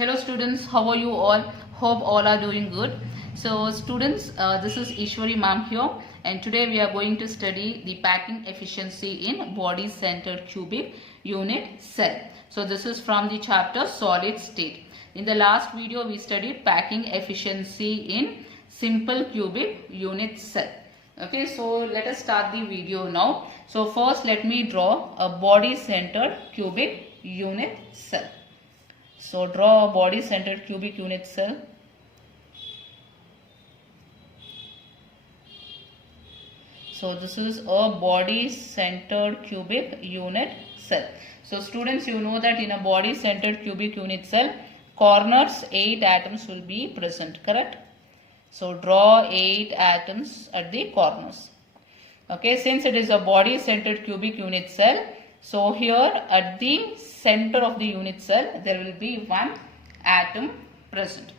Hello students, how are you all? Hope all are doing good. So students, this is Eshwari ma'am here, and today we are going to study the packing efficiency in body centered cubic unit cell. So this is from the chapter solid state. In the last video we studied packing efficiency in simple cubic unit cell. Okay, so let us start the video now. So first let me draw a body centered cubic unit cell. So draw a body centered cubic unit cell. So this is a body centered cubic unit cell. So students, you know that in a body centered cubic unit cell, corners 8 atoms will be present, correct? So draw 8 atoms at the corners. Okay, since it is a body centered cubic unit cell, so here at the center of the unit cell there will be one atom present.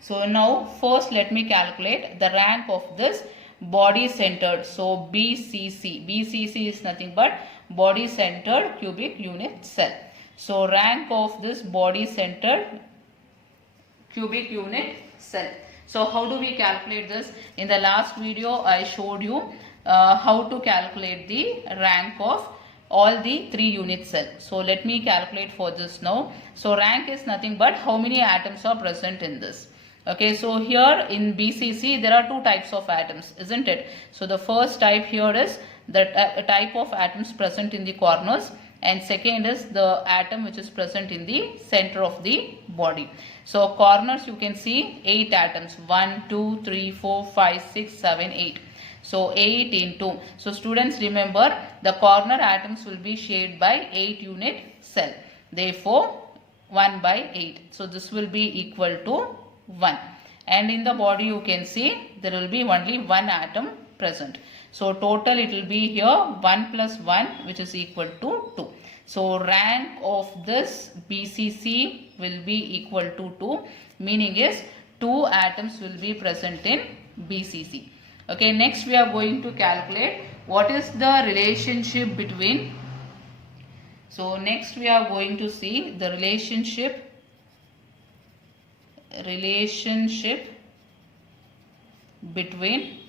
So now first let me calculate the rank of this body centered. So BCC. BCC is nothing but body centered cubic unit cell. So rank of this body centered cubic unit cell. So how do we calculate this? In the last video I showed you how to calculate the rank of all the 3 unit cells. So let me calculate for this now. So rank is nothing but how many atoms are present in this. Okay, so here in BCC there are 2 types of atoms, isn't it? So the first type here is the type of atoms present in the corners, and second is the atom which is present in the center of the body. So corners you can see 8 atoms, 1, 2, 3, 4, 5, 6, 7, 8. So 8 into, so students remember the corner atoms will be shared by 8 unit cell. Therefore 1 by 8. So this will be equal to 1. And in the body you can see there will be only 1 atom present. So total it will be here 1 plus 1 which is equal to 2. So rank of this BCC will be equal to 2. Meaning is 2 atoms will be present in BCC. Okay, next we are going to calculate what is the relationship between. So next we are going to see the relationship between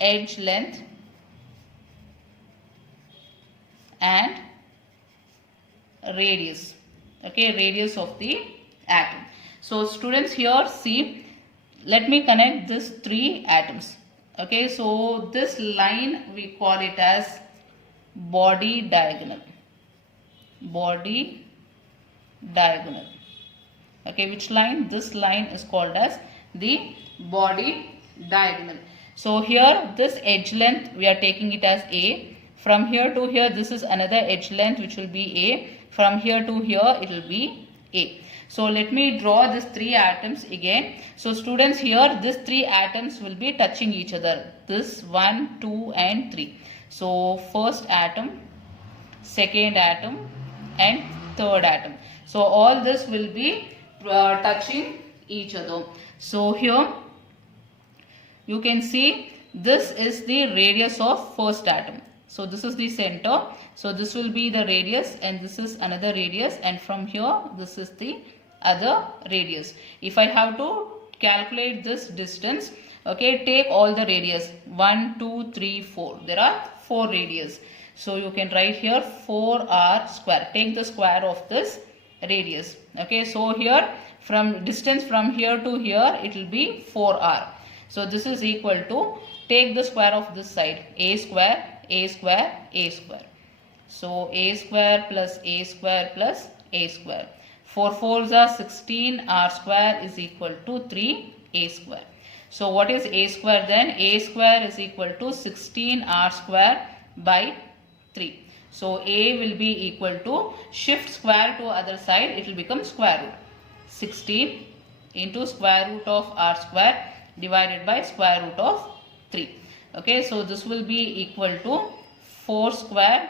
edge length and radius. Okay, radius of the atom. So students, here see, let me connect these 3 atoms. Okay, so this line we call it as body diagonal. Body diagonal. Okay, which line? This line is called as the body diagonal. So here this edge length we are taking it as A. From here to here this is another edge length which will be A. From here to here it will be A. So let me draw these 3 atoms again. So students, here these 3 atoms will be touching each other. This 1, 2 and 3. So first atom, second atom and third atom. So all this will be touching each other. So here you can see this is the radius of first atom. So this is the center. So this will be the radius and this is another radius, and from here this is the other radius. If I have to calculate this distance, okay, take all the radius 1, 2, 3, 4. There are 4 radius. So you can write here 4r square. Take the square of this radius. Okay, so here from distance from here to here it will be 4r. So this is equal to, take the square of this side, a square, a square, a square. So a square plus a square plus a square. 4 4s are 16, r square is equal to 3a square. So what is a square then? A square is equal to 16 r square by 3. So a will be equal to, shift square to other side, it will become square root. 16 into square root of r square divided by square root of 3. Okay, so this will be equal to 4 square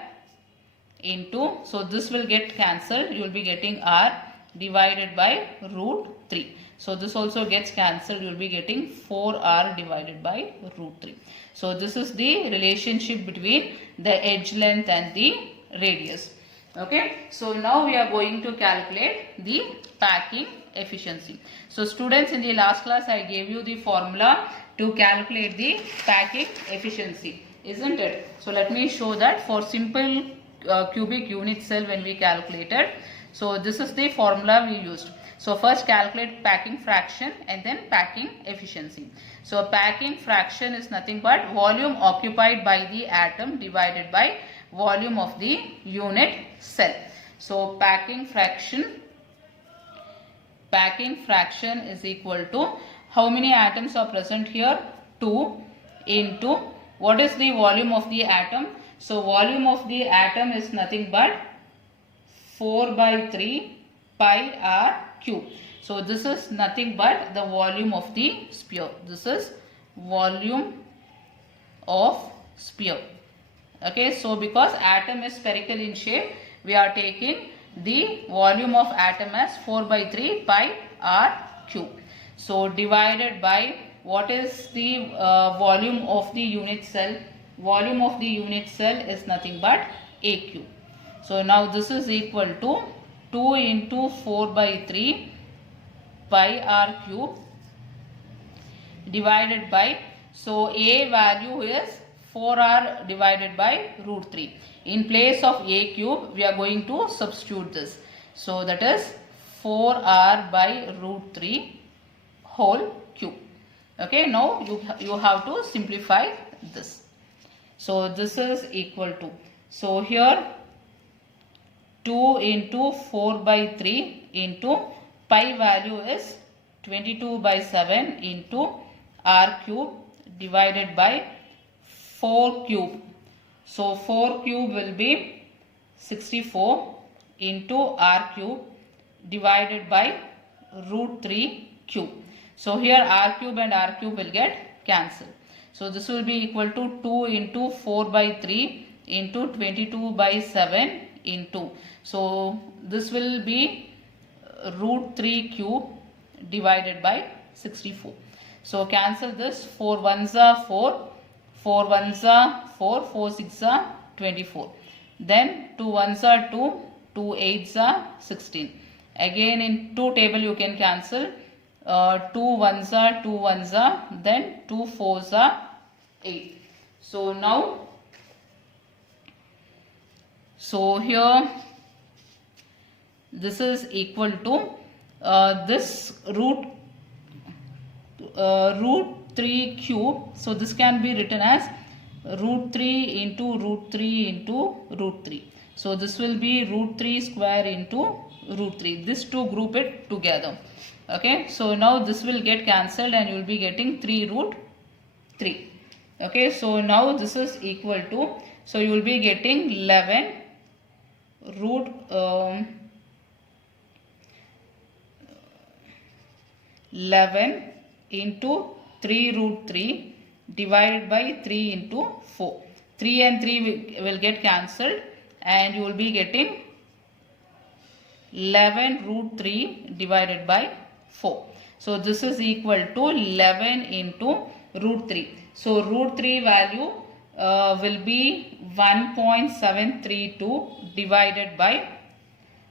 into, so this will get cancelled, you will be getting r divided by root 3. So this also gets cancelled. You will be getting 4r divided by root 3. So this is the relationship between the edge length and the radius. Okay, so now we are going to calculate the packing efficiency. So students, in the last class I gave you the formula to calculate the packing efficiency, isn't it? So let me show that for simple cubic unit cell when we calculated. So this is the formula we used. So first calculate packing fraction and then packing efficiency. So packing fraction is nothing but volume occupied by the atom divided by volume of the unit cell. So packing fraction is equal to how many atoms are present here? 2 into what is the volume of the atom? So volume of the atom is nothing but 4/3 pi r cube. So this is nothing but the volume of the sphere. This is volume of sphere. Okay, so because atom is spherical in shape, we are taking the volume of atom as 4/3 pi r cube. So divided by what is the volume of the unit cell? Volume of the unit cell is nothing but a cube. So now this is equal to 2 into 4/3 pi r cube divided by, so a value is 4r divided by root 3. In place of a cube, we are going to substitute this. So that is 4r by root 3 whole cube. Okay, now you have to simplify this. So this is equal to, so here 2 into 4/3 into pi value is 22/7 into r cube divided by 4 cube. So 4 cube will be 64 into r cube divided by root 3 cube. So here r cube and r cube will get cancelled. So this will be equal to 2 into 4/3 into 22/7 into. So this will be root 3 cube divided by 64. So cancel this. 4 ones are 4. 4 ones are 4. 4 6 are 24. Then 2 ones are 2. 2 eights are 16. Again in 2 table you can cancel. 2 ones are 2 ones are, then 2 fours are 8. So now, so here this is equal to this root 3 cube. So this can be written as root 3 into root 3 into root 3. So this will be root 3 square into root 3. This two group it together. Okay, so now this will get cancelled and you will be getting 3 root 3. Okay, so now this is equal to, so you will be getting 11 root 11 into 3 root 3 divided by 3 into 4. 3 and 3 will get cancelled and you will be getting 11 root 3 divided by 4. So this is equal to 11 into root 3. So root 3 value will be 1.732 divided by,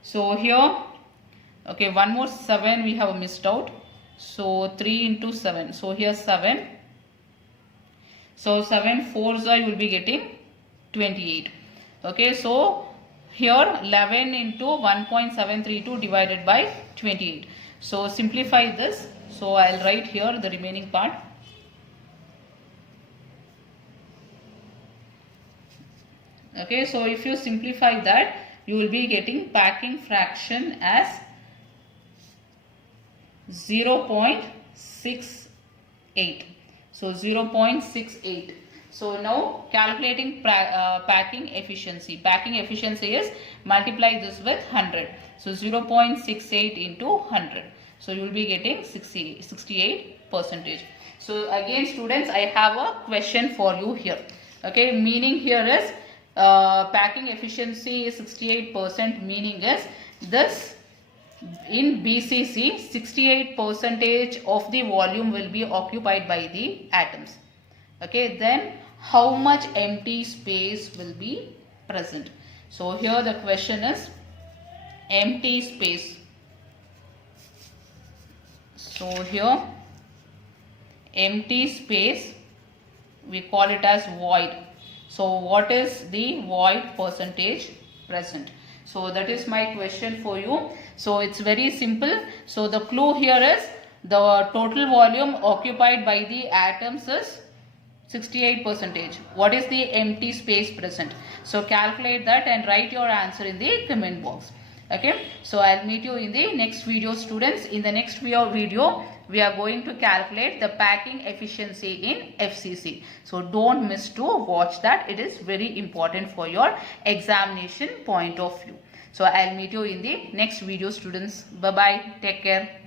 so here, okay, one more 7 we have missed out. So 3 into 7. So here 7. So 7 fours are, you will be getting 28. Okay, so here 11 into 1.732 divided by 28. So simplify this. So I'll write here the remaining part. Okay, so if you simplify that, you will be getting packing fraction as 0.68. So 0.68. So now calculating packing efficiency. Packing efficiency is multiply this with 100. So 0.68 into 100. So you will be getting 68%. So again students, I have a question for you here. Okay, meaning here is packing efficiency is 68%, meaning is this in BCC 68% of the volume will be occupied by the atoms. Okay, then how much empty space will be present? So here the question is empty space. So here empty space, we call it as void. So what is the void percentage present? So that is my question for you. So it's very simple. So the clue here is the total volume occupied by the atoms is 68%. What is the empty space present? So calculate that and write your answer in the comment box. Okay, so I'll meet you in the next video, students. In the next video we are going to calculate the packing efficiency in FCC. So don't miss to watch that. It is very important for your examination point of view. So I'll meet you in the next video, students. Bye bye. Take care.